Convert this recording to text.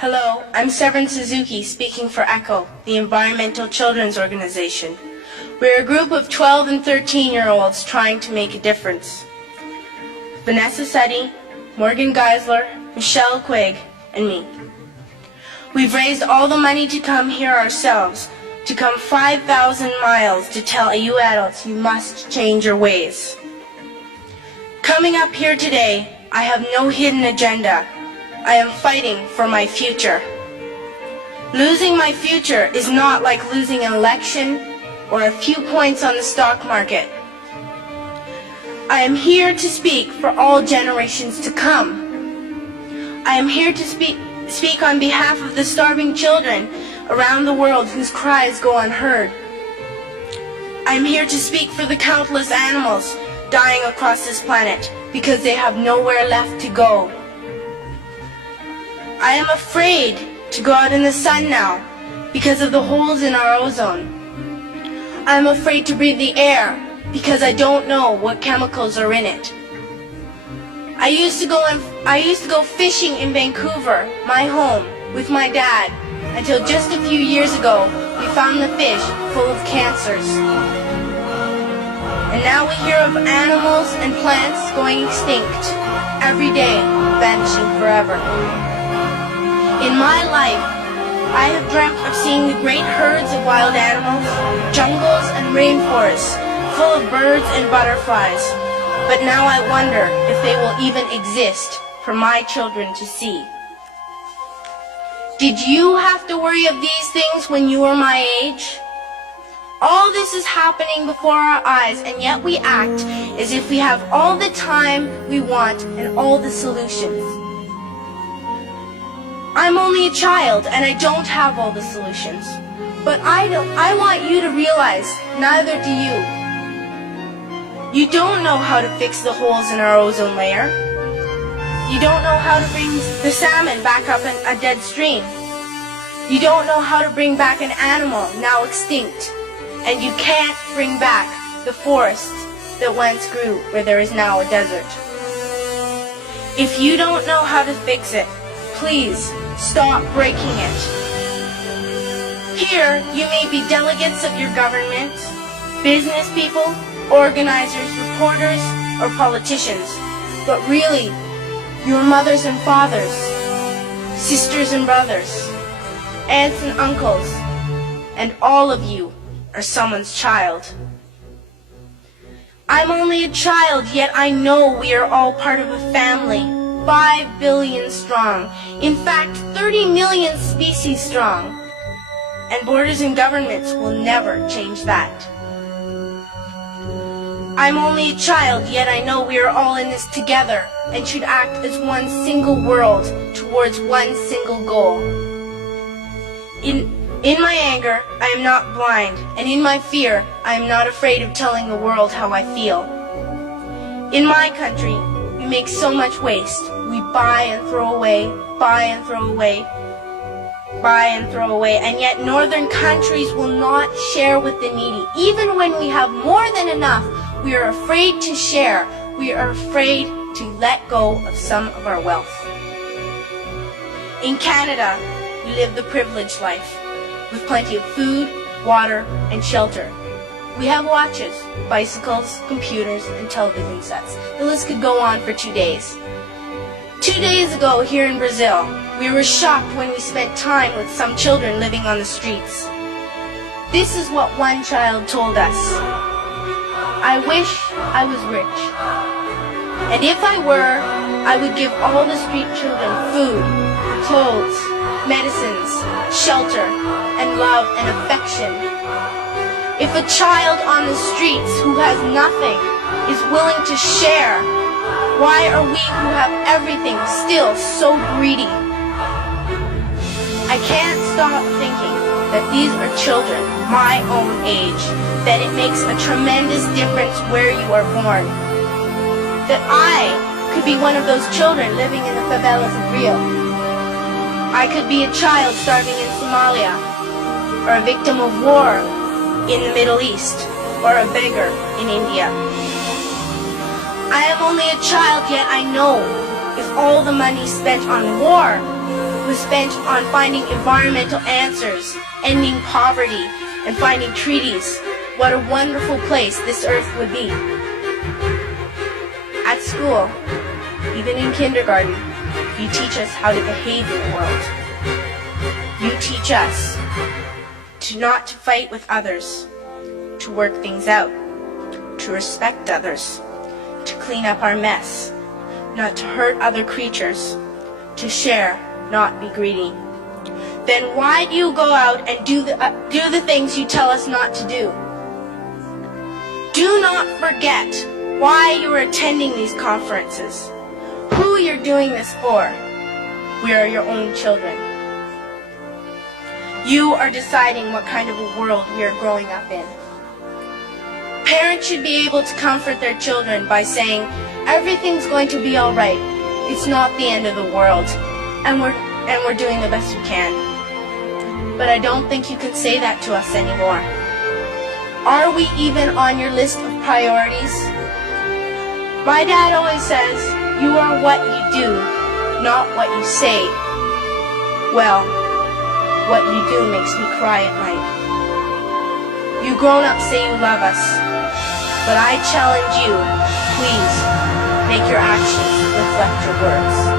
Hello, I'm Severin Suzuki speaking for ECHO, the Environmental Children's Organization. We're a group of 12 and 13-year-olds trying to make a difference. Vanessa Seti, Morgan Geisler, Michelle Quigg, and me. We've raised all the money to come here ourselves, to come 5,000 miles to tell you adults you must change your ways. Coming up here today, I have no hidden agenda. I am fighting for my future. Losing my future is not like losing an election or a few points on the stock market. I am here to speak for all generations to come. I am here to speak on behalf of the starving children around the world whose cries go unheard. I am here to speak for the countless animals dying across this planet because they have nowhere left to go. I am afraid to go out in the sun now because of the holes in our ozone. I am afraid to breathe the air because I don't know what chemicals are in it. I used to go fishing in Vancouver, my home, with my dad, until just a few years ago we found the fish full of cancers. And now we hear of animals and plants going extinct, every day vanishing forever. In my life, I have dreamt of seeing the great herds of wild animals, jungles and rainforests full of birds and butterflies. But now I wonder if they will even exist for my children to see. Did you have to worry of these things when you were my age? All this is happening before our eyes, and yet we act as if we have all the time we want and all the solutions. I'm only a child and I don't have all the solutions. But I want you to realize, neither do you. You don't know how to fix the holes in our ozone layer. You don't know how to bring the salmon back up in a dead stream. You don't know how to bring back an animal now extinct. And you can't bring back the forests that once grew where there is now a desert. If you don't know how to fix it, please stop breaking it. Here, you may be delegates of your government, business people, organizers, reporters, or politicians, but really, your mothers and fathers, sisters and brothers, aunts and uncles, and all of you are someone's child. I'm only a child, yet I know we are all part of a family, 5 billion strong, in fact 30 million species strong, and borders and governments will never change that. I'm only a child, yet I know we are all in this together and should act as one single world towards one single goal. In my anger, I am not blind, and in my fear, I am not afraid of telling the world how I feel. In my country, we make so much waste. We buy and throw away, buy and throw away, buy and throw away, and yet northern countries will not share with the needy. Even when we have more than enough, we are afraid to share. We are afraid to let go of some of our wealth. In Canada, we live the privileged life, with plenty of food, water, and shelter. We have watches, bicycles, computers, and television sets. The list could go on for 2 days. 2 days ago here in Brazil, we were shocked when we spent time with some children living on the streets. This is what one child told us. I wish I was rich. And if I were, I would give all the street children food, clothes, medicines, shelter, and love and affection. If a child on the streets who has nothing is willing to share, why are we who have everything still so greedy? I can't stop thinking that these are children my own age, that it makes a tremendous difference where you are born. That I could be one of those children living in the favelas of Rio. I could be a child starving in Somalia, or a victim of war in the Middle East, or a beggar in India. I am only a child, yet I know if all the money spent on war was spent on finding environmental answers, ending poverty, and finding treaties, what a wonderful place this earth would be. At school, even in kindergarten, you teach us how to behave in the world. You teach us not to fight with others, to work things out, to respect others, to clean up our mess, not to hurt other creatures, to share, not be greedy. Then why do you go out and do the things you tell us not to do? Do not forget why you are attending these conferences, who you're doing this for. We are your own children. You are deciding what kind of a world we are growing up in. Parents should be able to comfort their children by saying, everything's going to be all right. It's not the end of the world, and we're doing the best we can. But I don't think you can say that to us anymore. Are we even on your list of priorities? My dad always says, you are what you do, not what you say. Well, what you do makes me cry at night. You grown-ups say you love us, but I challenge you, please, make your actions reflect your words.